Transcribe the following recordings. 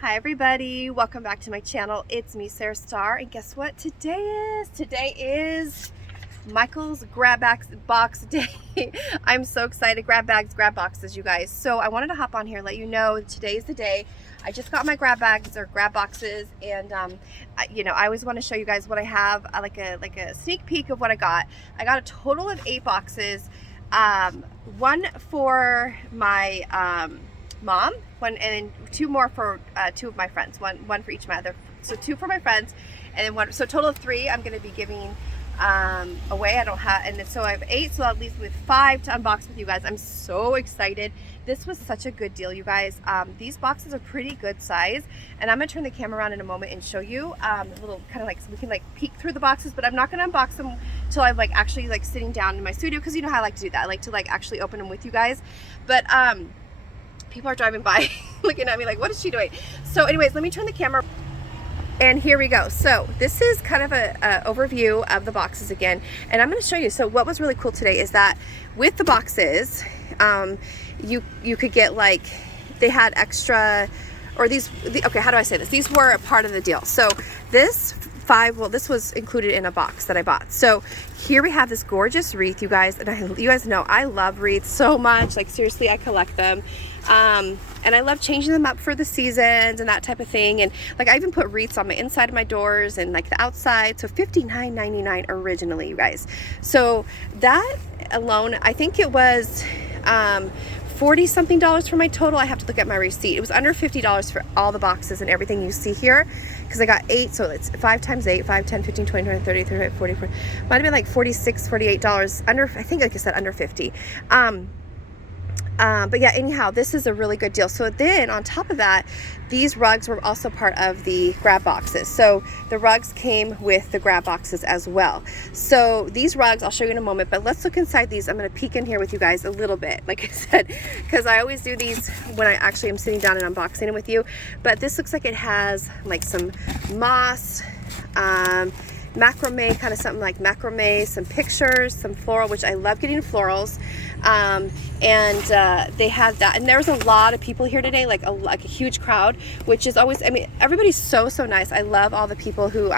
Hi everybody, welcome back to my channel. It's me, MESARASTARR, and guess what today is? Today is Michael's grab box day. I'm so excited. Grab bags, grab boxes, you guys. So I wanted to hop on here and let you know today is the day. I just got my grab bags or grab boxes, and I always want to show you guys what I have, like a sneak peek of what I got. I got a total of 8 boxes. One for my mom, one, and then 2 more for 2 of my friends, one for each of my other, so 2 for my friends, and then 1, so a total of 3 I'm going to be giving away. I don't have, and so I have 8, so at least with 5 to unbox with you guys. I'm so excited. This was such a good deal, you guys. These boxes are pretty good size, and I'm gonna turn the camera around in a moment and show you a little kind of like, so we can like peek through the boxes, but I'm not gonna unbox them till I'm like actually like sitting down in my studio, because you know how I like to do that. I like to like actually open them with you guys, but people are driving by looking at me like, what is she doing? So anyways, let me turn the camera, and here we go. So this is kind of a overview of the boxes again, and I'm going to show you. So what was really cool today is that with the boxes, you could get, like, they had extra, or okay, how do I say this? These were a part of the deal. So this 5, well, this was included in a box that I bought. So here we have this gorgeous wreath, you guys, and you guys know I love wreaths so much. Like, seriously, I collect them. And I love changing them up for the seasons and that type of thing. And like, I even put wreaths on my inside of my doors and like the outside. So $59.99 originally, you guys. So that alone, I think it was 40 something dollars for my total. I have to look at my receipt. It was under $50 for all the boxes and everything you see here, because I got 8, so it's 5 times 8, 5, 10, 15, 20, 20, 30, 35, 40, 40, might have been like $46, $48 under, I think, like I said, under 50. But yeah, anyhow, this is a really good deal. So then on top of that, these rugs were also part of the grab boxes. So the rugs came with the grab boxes as well. So these rugs, I'll show you in a moment, but let's look inside these. I'm going to peek in here with you guys a little bit, like I said, because I always do these when I actually am sitting down and unboxing them with you. But this looks like it has like some moss, macrame, kind of something like macrame, some pictures, some floral, which I love getting florals, and they have that. And there was a lot of people here today, like a huge crowd, which is always, I mean, everybody's so nice. I love all the people who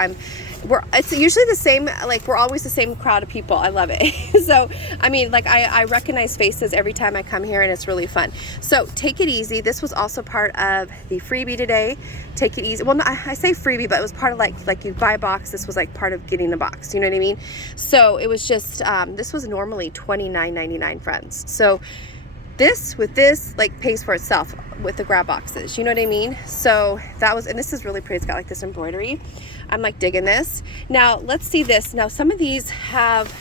it's usually the same, like we're always the same crowd of people. I love it. So I mean, like I recognize faces every time I come here, and it's really fun. So take it easy. This was also part of the freebie today. Take it easy. Well, no, I say freebie, but it was part of like you buy a box. This was like part of getting the box. You know what I mean? So it was just this was normally $29.99, friends. So this with this like pays for itself with the grab boxes. You know what I mean? So that was, and this is really pretty. It's got like this embroidery. I'm like digging this. Now let's see this. Now some of these have,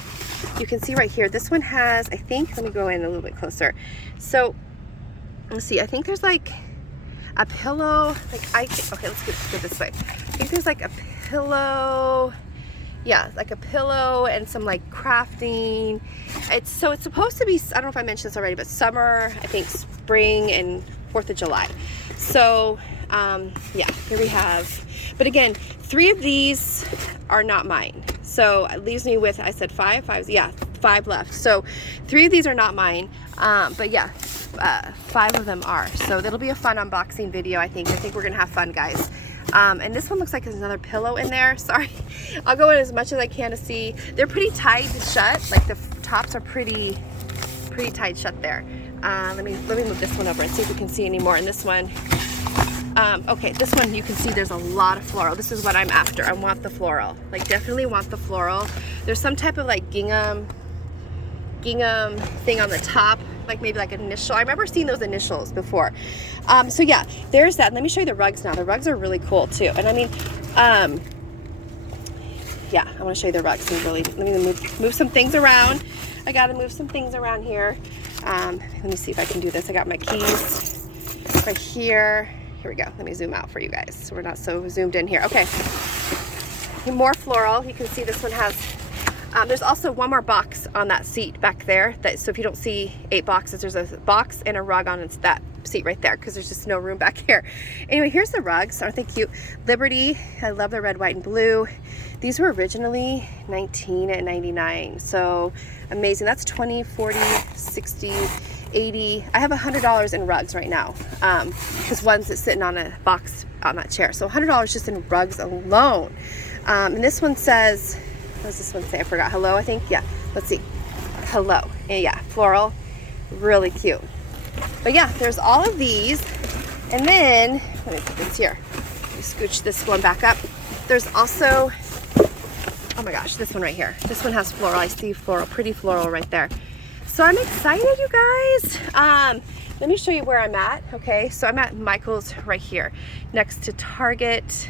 you can see right here, this one has, I think, let me go in a little bit closer. So let's see, I think there's like a pillow, like okay, let's get this way. I think there's like a pillow, yeah, like a pillow and some like crafting. It's supposed to be, I don't know if I mentioned this already, but summer, I think spring and 4th of July. So yeah, here we have, but again, 3 of these are not mine. So it leaves me with, I said 5, yeah, 5 left. So 3 of these are not mine. But yeah, 5 of them are. So that'll be a fun unboxing video, I think. I think we're gonna have fun, guys. And this one looks like there's another pillow in there. Sorry, I'll go in as much as I can to see. They're pretty tight shut. Like the tops are pretty tight shut there. Let me move this one over and see if we can see any more in this one. Okay, this one you can see there's a lot of floral. This is what I'm after. I want the floral. Like, definitely want the floral. There's some type of like gingham thing on the top, like maybe like an initial. I remember seeing those initials before. So yeah, there's that. Let me show you the rugs now. The rugs are really cool too. And I mean, yeah, I want to show you the rugs. Let me move some things around. I got to move some things around here. Let me see if I can do this. I got my keys right here. Here we go. Let me zoom out for you guys so we're not so zoomed in here. Okay, more floral. You can see this one has, there's also one more box on that seat back there. So if you don't see 8 boxes, there's a box and a rug on that seat right there because there's just no room back here. Anyway, here's the rugs. Aren't they cute? Liberty, I love the red, white, and blue. These were originally $19.99, so amazing. That's 20, 40, 60, 80. I have $100 in rugs right now because one's sitting on a box on that chair. So $100 just in rugs alone. And this one says, what does this one say? I forgot. Hello, I think. Yeah, let's see. Hello. And yeah, floral. Really cute. But yeah, there's all of these. And then, let me put this here. Let me scooch this one back up. There's also, oh my gosh, this one right here. This one has floral. I see floral, pretty floral right there. So I'm excited, you guys. Let me show you where I'm at. Okay, so I'm at Michael's right here, next to Target.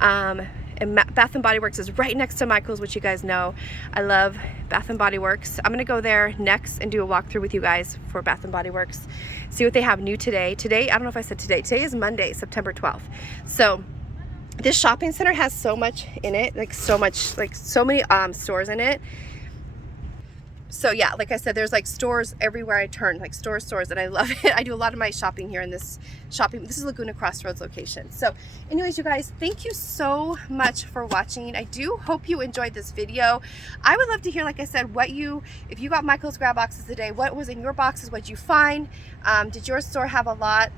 And Bath & Body Works is right next to Michael's, which you guys know. I love Bath & Body Works. I'm gonna go there next and do a walkthrough with you guys for Bath & Body Works. See what they have new today. Today, I don't know if I said today. Today is Monday, September 12th. So this shopping center has so much in it, like so much, like so many stores in it. So yeah, like I said, there's like stores everywhere I turn, like stores, and I love it. I do a lot of my shopping here in this this is Laguna Crossroads location. So anyways, you guys, thank you so much for watching. I do hope you enjoyed this video. I would love to hear, like I said, if you got Michael's grab boxes today, what was in your boxes? What'd you find? Did your store have a lot?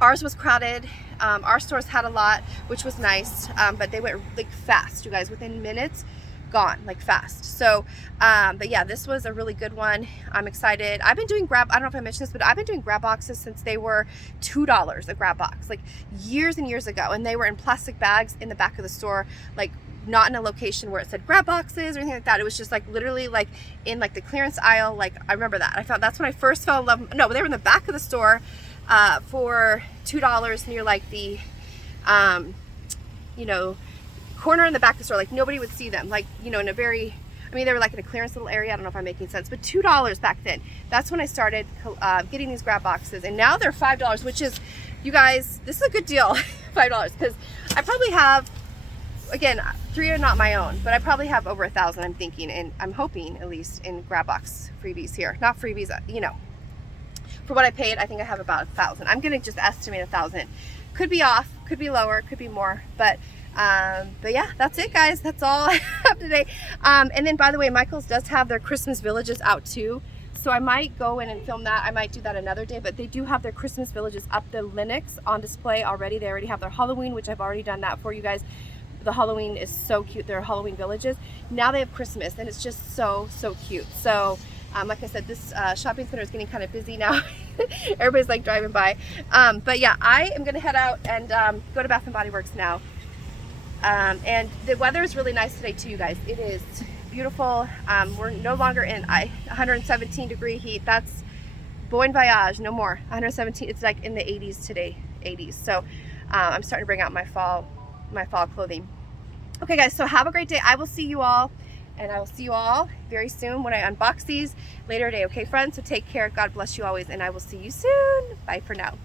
Ours was crowded. Our stores had a lot, which was nice, but they went like fast, you guys, within minutes. Gone like fast. So but yeah, this was a really good one. I'm excited. I've been doing I don't know if I mentioned this, but I've been doing grab boxes since they were $2 a grab box, like years and years ago, and they were in plastic bags in the back of the store, like not in a location where it said grab boxes or anything like that. It was just like literally like in like the clearance aisle. Like I remember that. I found that's when I first fell in love. No, they were in the back of the store for $2 near like the you know, corner in the back of the store. Like nobody would see them, like, you know, in a very, I mean, they were like in a clearance little area. I don't know if I'm making sense, but $2 back then. That's when I started getting these grab boxes, and now they're $5, which is, you guys, this is a good deal. $5, because I probably have, again, 3 are not my own, but I probably have over 1,000, I'm thinking, and I'm hoping at least in grab box freebies here. Not freebies, you know, for what I paid, I think I have about 1,000. I'm gonna just estimate 1,000. Could be off, could be lower, could be more, but yeah, that's it, guys. That's all I have today. And then, by the way, Michael's does have their Christmas villages out too, so I might go in and film that. I might do that another day, but they do have their Christmas villages up, the Linux on display already. They already have their Halloween, which I've already done that for you guys. The Halloween is so cute. Their Halloween villages. Now they have Christmas, and it's just so cute. So like I said, this shopping center is getting kind of busy now. Everybody's like driving by, but yeah, I am gonna head out and go to Bath & Body Works now. And the weather is really nice today too, you guys. It is beautiful. We're no longer in 117 degree heat. That's bon voyage, no more. 117, it's like in the 80s today, 80s. So I'm starting to bring out my fall clothing. Okay guys, so have a great day. I will see you all, and I will see you all very soon when I unbox these later today. Okay friends, so take care. God bless you always, and I will see you soon. Bye for now.